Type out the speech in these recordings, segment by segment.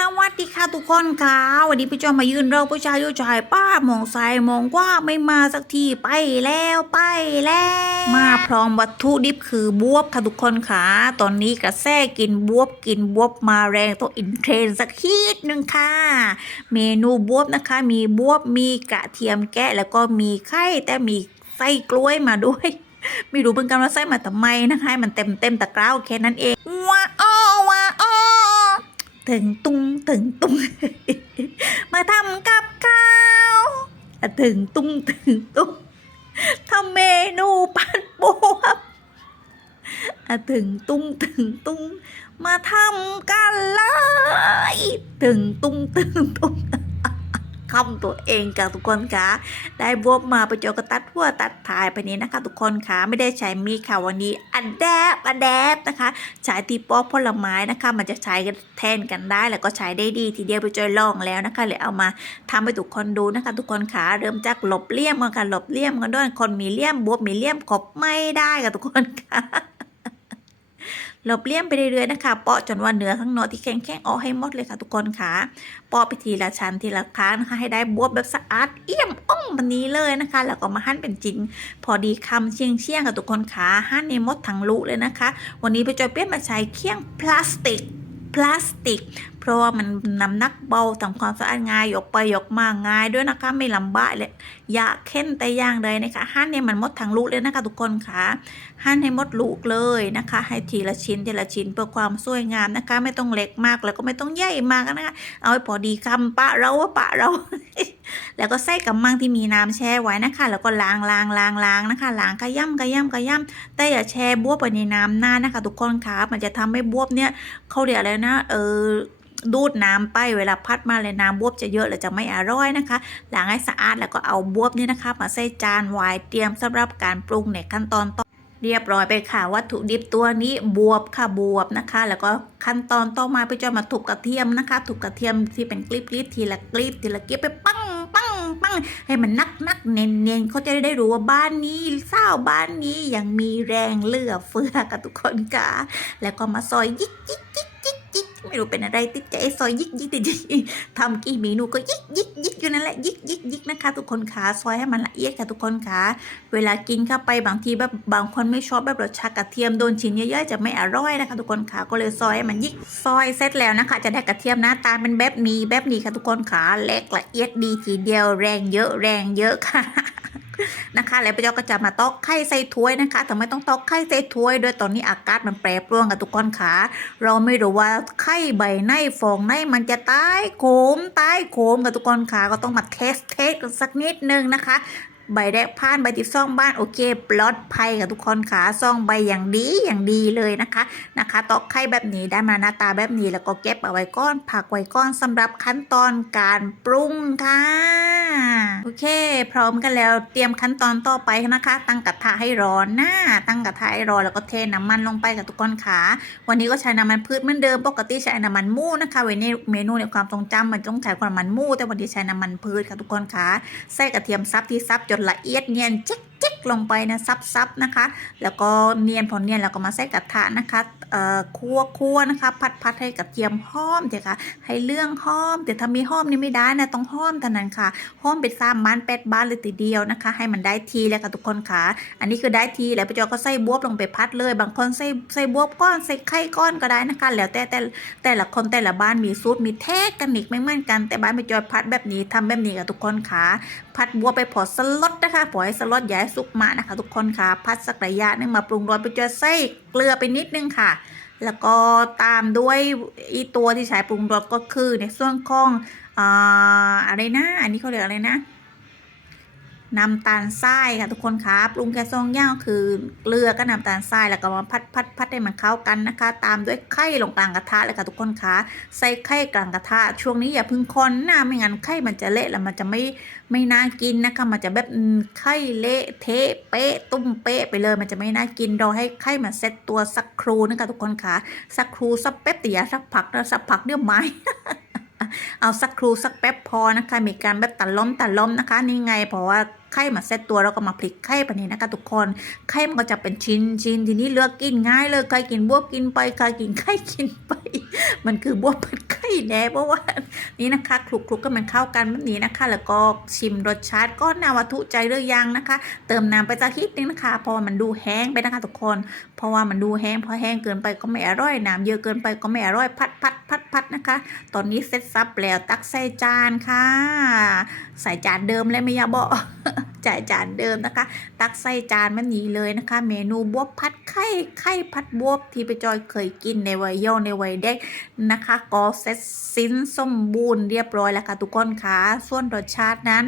สวัสดีค่ะทุกคนค่ะวันนี้พี่จอมมายืนเราผู้ชายโยชายป้ามองซ้ายมองว่าไม่มาสักทีไปแล้วไปแล้ว มาพร้อมวัตถุดิบคือบวบค่ะทุกคนค่ะตอนนี้กระแสกินบวบกินบวบมาแรงต้องอินเทรนสักทีหนึ่งค่ะ เมนูบวบนะคะ มีบวบมีกระเทียมแกะแล้วก็มีไข่แต่มีไส้กล้วยมาด้วย ไม่รู้เหมือนกันว่าไส้มาทำไมนะคะมันเต็มเต็มตะกร้าแค่นั้นเอง ถึงตุงถึงตุงมาทำกับข้าวถึงตุงถึงตุงทำเมนูปัดบวบถึงตุงถึงตุงมาทำกันเลยถึงตุงถึงตุง คำตัวเองกับทุกคนค่ะได้บวบมาไปโจกระตัดหัวตัดถ่ายไปนี้นะคะ ทุกคนค่ะไม่ได้ใช้มีดค่ะวันนี้อันแดบอันแดบนะคะใช้ทีปอกผลไม้นะคะ มันจะใช้กันแทนกันได้ แล้วก็ใช้ได้ดีทีเดียวไปจอยลองแล้วนะคะเลยเอามาทำให้ทุกคนดูนะคะ ทุกคนค่ะเริ่มจากหลบเลี่ยมกันค่ะหลบเลี่ยมกันด้วยคนมีเลี่ยมบวบมีเลี่ยมขบไม่ได้ค่ะทุกคนค่ะ หลบเลี่ยมไปเรื่อยๆนะคะเปาะจนว่าเนื้อข้างนอกที่แข็งๆออกให้หมดเลยค่ะทุกคนค่ะเปาะไปทีละชั้นทีละครั้งนะคะ ให้ได้บวบแบบสะอาดเอี่ยมอ่องแบบนี้เลยนะคะ แล้วก็มาหั่นเป็นจิ้นพอดีคำเชียงเชียงๆกับทุกคนค่ะหั่นในมดทั้งลุเลยนะคะ วันนี้ไปจอยเปี้ยนมาใช้เคี่ยงพลาสติก พลาสติก เพราะว่ามันน้ำหนักเบาทำความสะอาดง่ายยกไปยกมาง่ายด้วยนะคะ ไม่ลำบากเลยอย่าเข้นแต่ย่างเลยนะคะหั่นเนี่ยมันหมดทางลูกเลยนะคะทุกคนค่ะหั่นให้หมดลูกเลยนะคะ ให้ทีละชิ้นทีละชิ้นเพื่อความสวยงามนะคะ ไม่ต้องเล็กมากแล้วก็ไม่ต้องใหญ่มากนะคะ เอาให้พอดีคำปะเราว่าปะเรา แล้วก็ใส่กำมังที่มีน้ำแช่ไว้นะคะ แล้วก็ล้างล้างล้างล้างนะคะล้างขย้ำขย้ำขย้ำแต่อย่าแช่บวบไปในน้ำนานะคะ ทุกคนคะมันจะทำให้บวบเนี่ยเขาเรียกอะไรนะ เออดูดน้ำไปเวลาพัดมาเลยน้ำบวบจะเยอะเลยจะไม่อร่อยนะคะล้างให้สะอาดแล้วก็เอาบวบนี่นะคะ มาใส่จานไว้เตรียมสำหรับการปรุงในขั้นตอนต่อเรียบร้อยไปค่ะ วัตถุดิบตัวนี้บวบค่ะบวบนะคะ แล้วก็ขั้นตอนต่อมาพี่จะมาถูกกระเทียมนะคะถูกกระเทียมที่เป็นกลีบกลีบทีละกลีบทีละกลีบไปปั้ง ปังปังให้มันนักนักเน้นเน้นเขาจะได้รู้ว่าบ้านนี้เศร้าบ้านนี้ยังมีแรงเหลือเฟือกับทุกคนค่ะแล้วก็มาซอยยิกยิกยิกยิกยิก ไม่รู้เป็นอะไรติดใจซอยยิกยิกติดใจทำกี่เมนูก็ยิกยิกยิกอยู่นั่นแหละยิกยิกยิกนะคะ ทุกคนค่ะซอยให้มันละเอียดค่ะทุกคนค่ะเวลากินเข้าไปบางทีแบบบางคนไม่ชอบแบบรสชาติกระเทียมโดนชิ้นเยอะๆจะไม่อร่อยนะคะ ทุกคนค่ะก็เลยซอยให้มันยิกซอยเสร็จแล้วนะคะ จะได้กระเทียมหน้าตาเป็นแบบนี้แบบนี้ค่ะทุกคนค่ะเล็กละเอียดดีทีเดียวแรงเยอะแรงเยอะค่ะ นะคะ แล้วพี่เจ้าก็จะมาตอกไข่ใส่ถ้วยนะคะทำไมต้องตอกไข่ใส่ถ้วยด้วยตอนนี้อากาศมันแปรปรวนกับทุกคนค่ะเราไม่รู้ว่าไข่ใบในฟองในมันจะตายโขมตายโขมกับทุกคนค่ะก็ต้องมาเทสเทสกันสักนิดนึงนะคะ ใบแรกผ่านใบที่ซ่องบ้านโอเคปลอดภัยกับทุกคนค่ะซ่องใบอย่างดีอย่างดีเลยนะคะนะคะตอกไข่แบบนี้ได้มาหน้าตาแบบนี้แล้วก็เก็บเอาไว้ก้อนผักไว้ก้อนสำหรับขั้นตอนการปรุงค่ะโอเค พร้อมกันแล้วเตรียมขั้นตอนต่อไปนะคะ ตั้งกระทะให้ร้อนหนะตั้งกระทะให้ร้อนแล้วก็เทน้ำมันลงไปกับทุกคนค่ะวันนี้ก็ใช้น้ำมันพืชเหมือนเดิมปกติใช้น้ำมันหมูนะคะไว้ในเมนูในความทรงจำมันต้องใช้น้ำมันหมูแต่วันนี้ใช้น้ำมันพืชค่ะทุกคนค่ะใส่กระเทียมซับที่ซับจนละเอียดเนียน จิ๊กจิ๊กลงไปนะซับซับนะคะ แล้วก็เนียนพอเนียนแล้วก็มาใส่กระทะนะคะเอ่อคั่วคั่วนะคะ พัดพัดให้กระเทียมหอมเดี๋ยวค่ะ ให้เรื่องหอมแต่ถ้ามีหอมนี่ไม่ได้นะต้องหอมเท่านั้นค่ะหอมเป็นสามบ้านแปดบ้านเลยทีเดียวนะคะ ให้มันได้ทีแล้วค่ะทุกคนค่ะ อันนี้คือได้ทีแล้วพี่จอก็ใส่บวบลงไปพัดเลย บางคนใส่ใส่บวบก้อนใส่ไข่ก้อนก็ได้นะคะ แล้วแต่แต่แต่ละคนแต่ละบ้านมีสูตรมีเทคนิคไม่เหมือนกัน แต่บ้านพี่จอยพัดแบบนี้ทำแบบนี้กับทุกคนค่ะ พัดบัวไปพอสลดนะคะปล่อให้สลดอย่าให้ซุปมานะคะ ทุกคนค่ะพัดสักระยะนึงมาปรุงรสไปเจอไส้เกลือไปนิดนึงค่ะ แล้วก็ตามด้วยอีตัวที่ใช้ปรุงรสก็คือในส่วนของออะไรนะ อันนี้เขาเรียกอะไรนะ น้ำตาลทรายค่ะทุกคนคะปรุงแค่ซองย่างคือเกลือก็น้ำตาลทรายแล้วก็มาพัดพัดพัดให้มันเข้ากันนะคะ ตามด้วยไข่ลงกลางกระทะเลยค่ะทุกคนคะใส่ไข่กลางกระทะ ช่วงนี้อย่าพึ่งคนนะไม่งั้นไข่มันจะเละแล้วมันจะไม่ไม่น่ากินนะคะ มันจะแบบไข่เละเทะเป๊ะตุ้มเป๊ะไปเลย มันจะไม่น่ากินรอให้ไข่มันเซ็ตตัวสักครูนะคะทุกคนคะสักครูสักแป๊บแต่อย่าสักพักนะสักพักเดี๋ยวไม้เอาสักครูสักแป๊บพอนะคะ มีการแบบตัดล้มตัดล้มนะคะ นี่ไงเพราะว่า ไข่มาเซตตัวแล้วก็มาพลิกไข่ไปนี้นะคะทุกคนไข่มันก็จะเป็นชิ้นชิ้นทีนี้เลือกกินง่ายเลยใครกินบวบกินไปใครกินไข่กินไป มันคือบวบผัดไข่แน่เพราะว่านี่นะคะคลุกคลุกก็มันเข้ากันแบบนี้นะคะ แล้วก็ชิมรสชาติก็นาวัตถุใจหรือยังนะคะ เติมน้ำไปสักนิดนึงนะคะเพราะมันดูแห้งไปนะคะทุกคนเพราะว่ามันดูแห้งพอแห้งเกินไปก็ไม่อร่อยน้ำเยอะเกินไปก็ไม่อร่อยพัดพัดพัดพัดนะคะ ตอนนี้เสร็จซับแล้วตักใส่จานค่ะ ใส่จานเดิมเลยไม่อยาบอกจ่ายจานเดิมนะคะ ตักใส่จานมันนี้เลยนะคะ เมนูบวบพัดไข่ไข่พัดบวบที่ไปจอยเคยกินในวัยเยาว์ในวัยเด็กนะคะก็เสร็จสิ้นสมบูรณ์เรียบร้อยแล้วค่ะทุกคนค่ะส่วนรสชาตินั้น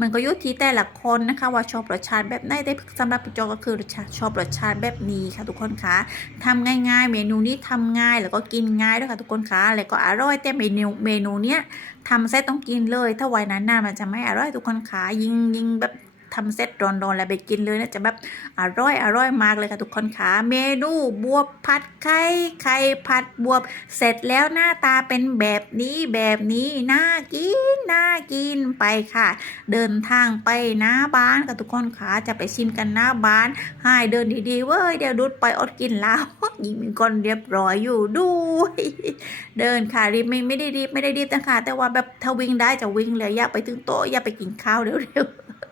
มันก็อยู่ที่แต่ละคนนะคะ ว่าชอบรสชาติแบบไหนแต่สำหรับพี่จอยก็คือรสชาติชอบรสชาติแบบนี้ค่ะทุกทุกคนคะทำง่ายๆ เมนูนี้ทำง่ายแล้วก็กินง่ายด้วยค่ะทุกคนคะแล้วก็อร่อยแต่เมนูเมนูเนี้ยทำเสร็จต้องกินเลย ถ้าไว้นานๆมันจะไม่อร่อยทุกคนคะยิงยิงแบบ ทำเสร็จร้อนๆแล้วไปกินเลยนะจะแบบอร่อยอร่อยมากเลยค่ะทุกคนค่ะเมนูบวบผัดไข่ไข่ผัดบวบเสร็จแล้วหน้าตาเป็นแบบนี้แบบนี้น่ากินน่ากินไปค่ะ เดินทางไปหน้าบ้านกับทุกคนค่ะจะไปชิมกันหน้าบ้านให้เดินดีๆเว้ยเดี๋ยวดุดไปอดกินแล้วยิงมีคนเรียบร้อยอยู่ด้วยเดินค่ะรีบไม่ไม่ได้รีบไม่ได้รีบนะคะแต่ว่าแบบถ้าวิ่งได้จะวิ่งเลยอย่าไปถึงโต๊ะอย่าไปกินข้าวเร็วๆ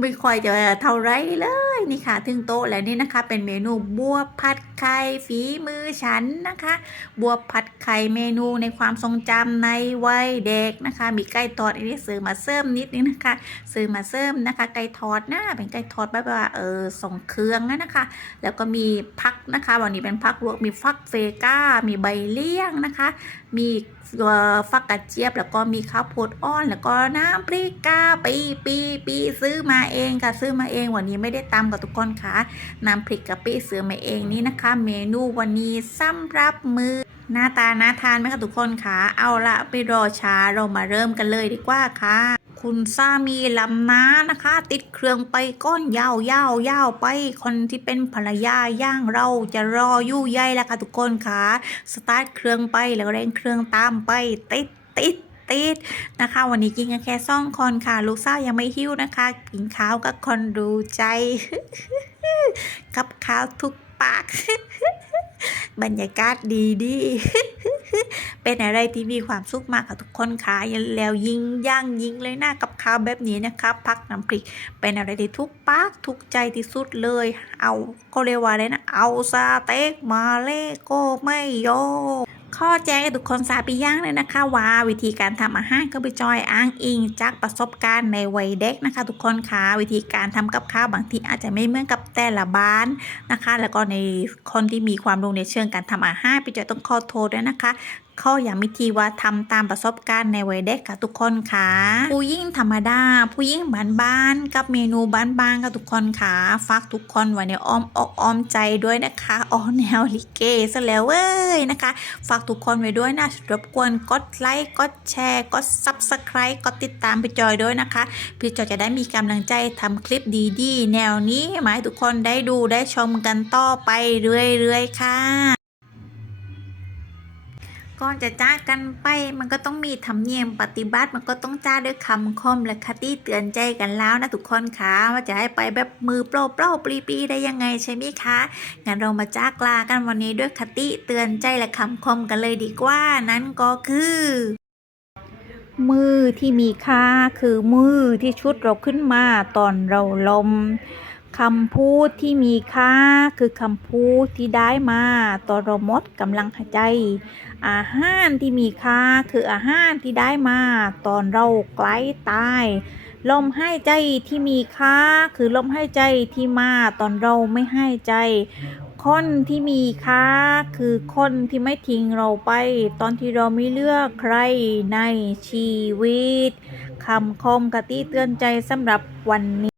ไม่ค่อยจะเท่าไรเลยนี่ค่ะ ถึงโต๊ะแล้วนี่นะคะ เป็นเมนูบัวผัดไข่ฝีมือฉันนะคะ บัวผัดไข่เมนูในความทรงจำในวัยเด็กนะคะ มีไก่ทอดอันนี้ซื้อมาเสริมนิดนึงนะคะ ซื้อมาเสริมนะคะ ไก่ทอดนะเป็นไก่ทอดแบบว่าเออส่งเครื่องนะนะคะ แล้วก็มีพักนะคะ วันนี้เป็นพักลวกมีฟักเฟก้า มีใบเลี่ยงนะคะ มีฟักกระเจี๊ยบแล้วก็มีข้าวโพดอ่อน แล้วก็น้ำพริกกาปีปีปีซื้อมาเองค่ะซื้อมาเองวันนี้ไม่ได้ตำกับทุกคนค่ะน้ำพริกกะปิซื้อมาเองนี่นะคะ เมนูวันนี้สำหรับมือหน้าตาน่าทานไหมคะทุกคนคะเอาละไปรอช้าเรามาเริ่มกันเลยดีกว่าค่ะ คุณสามีลำน้านะคะ ติดเครื่องไปก้อนยาวยาวยาวไป คนที่เป็นภรรยาย่างเราจะรออยู่ใยแล้วค่ะทุกคนค่ะสตาร์ทเครื่องไปแล้วเร่งเครื่องตามไปติดติด ติดนะคะ วันนี้กินกันแค่สองคนค่ะ ลูกสาวยังไม่หิ้วนะคะ กินข้าวกับคนดูใจ กับข้าวทุกปาก บรรยากาศดีดีเป็นอะไรที่มีความสุขมากค่ะทุกคนค่ะแล้วยิงย่างยิงเลยหนะกับข้าวแบบนี้นะคะพักน้ำพริก เป็นอะไรที่ทุกปากทุกใจที่สุดเลย เอาก็เรียกว่าอะไรนะ เอาสเต็กมาเลโก็ไม่โยก ข้อแจ้งให้ทุกคนทราบไปย่างเลยนะคะว่าวิธีการทำอาหารก็ไปจอยอ้างอิงจากประสบการณ์ในวัยเด็กนะคะ ทุกคนค่ะวิธีการทำกับข้าวบางทีอาจจะไม่เหมือนกับแต่ละบ้านนะคะ แล้วก็ในคนที่มีความรู้ในเชิงการทำอาหารไปจอยต้องขอโทษด้วยนะคะ ข้ออย่างมิทีว่าทำตามประสบการณ์ในวัยเด็กค่ะทุกคนค่ะ ผู้ยิ่งธรรมดา ผู้ยิ่งบ้านๆกับเมนูบ้านๆค่ะทุกคนค่ะฝากทุกคนไว้ในอ้อมอกอ้อมใจด้วยนะคะอ๋อแนวลิเกซะแล้วเว้ยนะคะฝากทุกคนไว้ด้วยนะรบกวนกดไลค์กดแชร์กด subscribe กดติดตามพี่จอยด้วยนะคะพี่จอยจะได้มีกำลังใจทำคลิปดีๆ แนวนี้มาให้ทุกคนได้ดูได้ชมกันต่อไปเรื่อยๆค่ะ ก่อนจะจ้ากันไปมันก็ต้องมีธรรมเนียมปฏิบัติมันก็ต้องจ้าด้วยคำคมและคติเตือนใจกันแล้วนะทุกคนคะว่าจะให้ไปแบบมือเปล่าเปล่าปลีปีได้ยังไงใช่ไหมคะงั้นเรามาจ้ากลากันวันนี้ด้วยคติเตือนใจและคำคมกันเลยดีกว่านั่นก็คือ มือที่มีค่าคือมือที่ชุดเราขึ้นมาตอนเราลม คำพูดที่มีค่าคือคำพูดที่ได้มาตอนเราหมดกำลังหายใจ อาหารที่มีค่าคืออาหารที่ได้มาตอนเราใกล้ตายลมหายใจที่มีค่าคือลมหายใจที่มาตอนเราไม่หายใจ คนที่มีค่าคือคนที่ไม่ทิ้งเราไป ตอนที่เราไม่เลือกใครในชีวิตคำคมกติเตือนใจสำหรับวันนี้